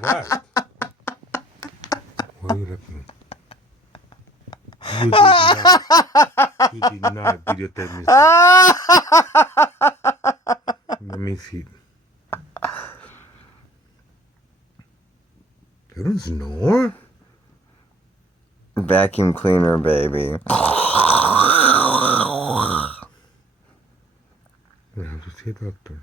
What? What are you laughing at? You did not videotape me. Let me see. You don't snore? Vacuum cleaner, baby. I have to see a doctor.